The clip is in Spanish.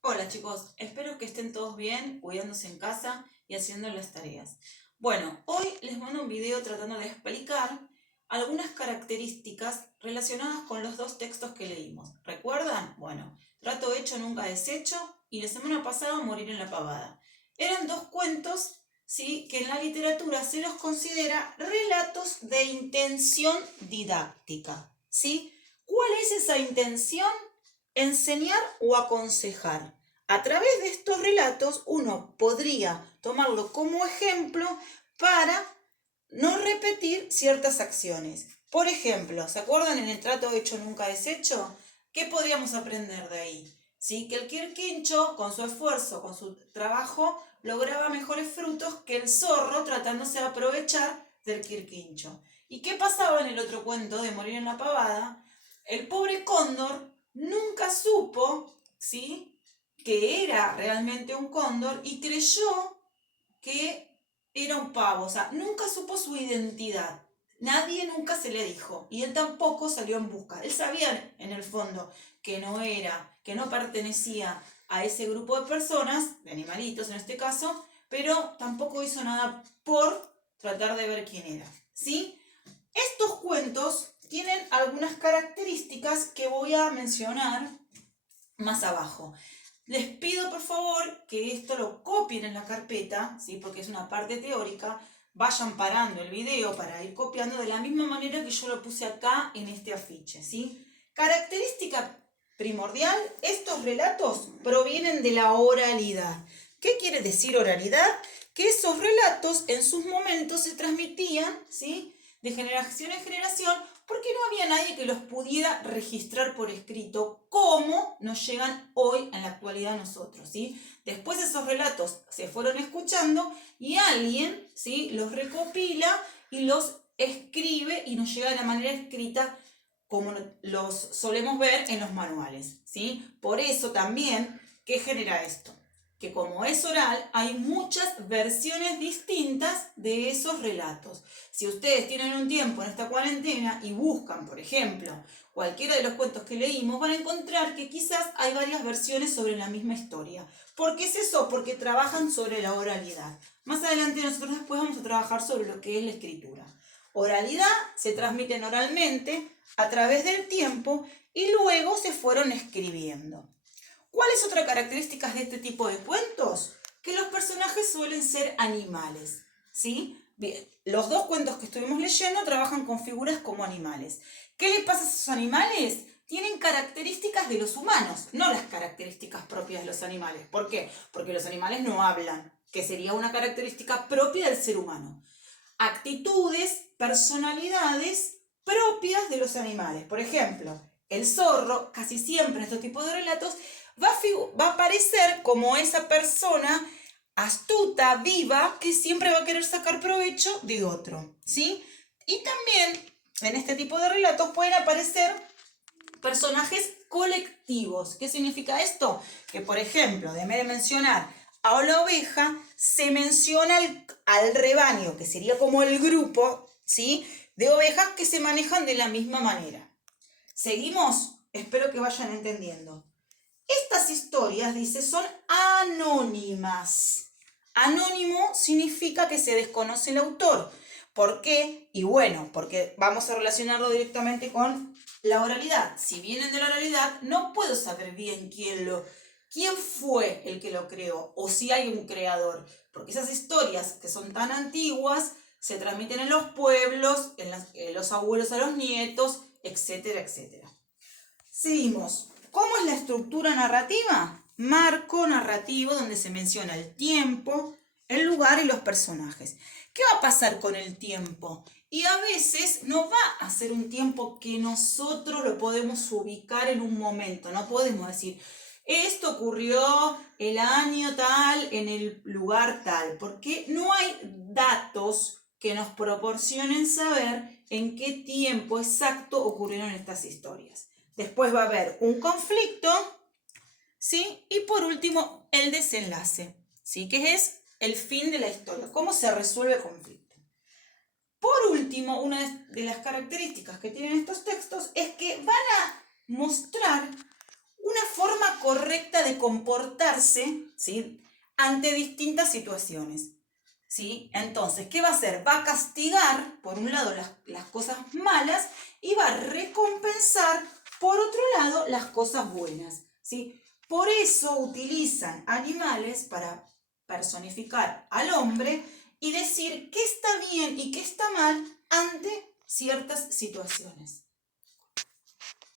Hola chicos, espero que estén todos bien, cuidándose en casa y haciendo las tareas. Bueno, hoy les mando un video tratando de explicar algunas características relacionadas con los dos textos que leímos. ¿Recuerdan? Bueno, Trato hecho nunca deshecho y la semana pasada Morir en la pavada. Eran dos cuentos, ¿sí?, que en la literatura se los considera relatos de intención didáctica, ¿sí? ¿Cuál es esa intención? Enseñar o aconsejar. A través de estos relatos uno podría tomarlo como ejemplo para no repetir ciertas acciones. Por ejemplo, ¿se acuerdan en el trato hecho nunca deshecho? ¿Qué podríamos aprender de ahí? ¿Sí? Que el quirquincho, con su esfuerzo, con su trabajo, lograba mejores frutos que el zorro tratándose de aprovechar del quirquincho. ¿Y qué pasaba en el otro cuento de Morir en la pavada? El pobre cóndor nunca supo, ¿sí?, que era realmente un cóndor y creyó que era un pavo, o sea, nunca supo su identidad. Nadie nunca se le dijo y él tampoco salió en busca. Él sabía en el fondo que no era, que no pertenecía a ese grupo de personas, de animalitos en este caso, pero tampoco hizo nada por tratar de ver quién era, ¿sí? Estos cuentos tienen algunas características que voy a mencionar más abajo. Les pido por favor que esto lo copien en la carpeta, ¿sí?, porque es una parte teórica. Vayan parando el video para ir copiando de la misma manera que yo lo puse acá en este afiche, ¿sí? Característica primordial: estos relatos provienen de la oralidad. ¿Qué quiere decir oralidad? Que esos relatos en sus momentos se transmitían, ¿sí?, de generación en generación, porque no había nadie que los pudiera registrar por escrito, como nos llegan hoy en la actualidad a nosotros, ¿sí? Después esos relatos se fueron escuchando y alguien, ¿sí?, los recopila y los escribe y nos llega de la manera escrita como los solemos ver en los manuales, ¿sí? Por eso también, ¿qué genera esto? Que como es oral, hay muchas versiones distintas de esos relatos. Si ustedes tienen un tiempo en esta cuarentena y buscan, por ejemplo, cualquiera de los cuentos que leímos, van a encontrar que quizás hay varias versiones sobre la misma historia. ¿Por qué es eso? Porque trabajan sobre la oralidad. Más adelante nosotros después vamos a trabajar sobre lo que es la escritura. Oralidad: se transmiten oralmente a través del tiempo y luego se fueron escribiendo. ¿Cuál es otra característica de este tipo de cuentos? Que los personajes suelen ser animales, ¿sí? Bien, los dos cuentos que estuvimos leyendo trabajan con figuras como animales. ¿Qué le pasa a esos animales? Tienen características de los humanos, no las características propias de los animales. ¿Por qué? Porque los animales no hablan, que sería una característica propia del ser humano. Actitudes, personalidades propias de los animales. Por ejemplo, el zorro, casi siempre en este tipo de relatos, va a aparecer como esa persona astuta, viva, que siempre va a querer sacar provecho de otro, ¿sí? Y también en este tipo de relatos pueden aparecer personajes colectivos. ¿Qué significa esto? Que, por ejemplo, en vez de mencionar a la oveja, se menciona al rebaño, que sería como el grupo, ¿sí?, de ovejas que se manejan de la misma manera. ¿Seguimos? Espero que vayan entendiendo. Estas historias, dice, son anónimas. Anónimo significa que se desconoce el autor. ¿Por qué? Y bueno, porque vamos a relacionarlo directamente con la oralidad. Si vienen de la oralidad, no puedo saber bien quién fue el que lo creó o si hay un creador. Porque esas historias que son tan antiguas se transmiten en los pueblos, los abuelos a los nietos, etcétera, etcétera. Seguimos. ¿Cómo es la estructura narrativa? Marco narrativo donde se menciona el tiempo, el lugar y los personajes. ¿Qué va a pasar con el tiempo? Y a veces no va a ser un tiempo que nosotros lo podemos ubicar en un momento. No podemos decir, esto ocurrió el año tal, en el lugar tal, porque no hay datos que nos proporcionen saber en qué tiempo exacto ocurrieron estas historias. Después va a haber un conflicto, ¿sí? Y por último, el desenlace, ¿sí?, que es el fin de la historia, cómo se resuelve el conflicto. Por último, una de las características que tienen estos textos es que van a mostrar una forma correcta de comportarse, ¿sí?, ante distintas situaciones. ¿Sí? Entonces, ¿qué va a hacer? Va a castigar, por un lado, las cosas malas y va a recompensar, por otro lado, las cosas buenas. ¿Sí? Por eso utilizan animales para personificar al hombre y decir qué está bien y qué está mal ante ciertas situaciones.